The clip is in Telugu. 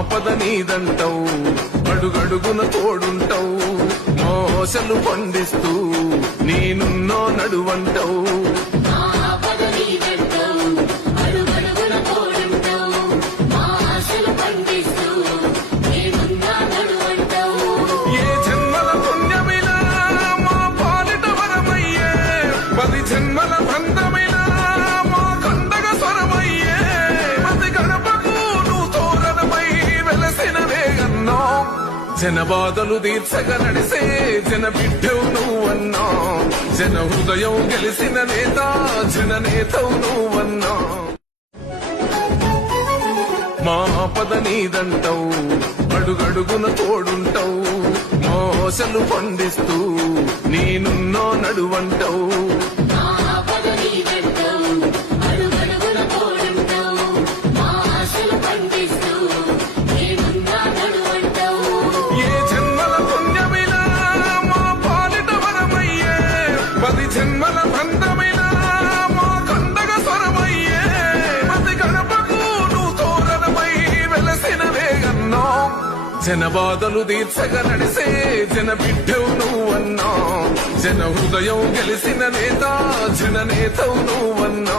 ఆపద నీదంటావు, అడుగడుగున తోడుంటావు, మోసలు పండిస్తూ నేనున్నో నడువంటావు. ఏ జన్మల పుణ్యమిలా మా పాలిట వరమయ్యే, 10 జన్మల బంధమిలా మా కండగ స్వరమయ్యే, ప్రతి గడపకు నువ్వు తోరణమై వెలసినవే అన్నా. జన బాధలు తీర్చగా నడిసే జన బిడ్డవు నువ్వన్నా, జన హృదయం గెలిసిన నేత జన నేతవు నువ్వన్నా. మా ఆపద నీదంటావు, అడుగడుగున తోడుంటావు, మోసలు పండిస్తూ నేనున్నో నడువంటావు. ఏ జన్మల పుణ్యమిలా మా పాలిట వరమయ్యే, 10 జన్మల బంధమిలా మా కండగ స్వరమయ్యే, ప్రతి గడపకు నువ్వు తోరణమై వెలసినవే అన్నా. జన బాధలు తీర్చగా నడిసే జన బిడ్డవు నువ్వన్నా, జన హృదయం గెలిసిన నేత జన నేతవు నువ్వన్నా.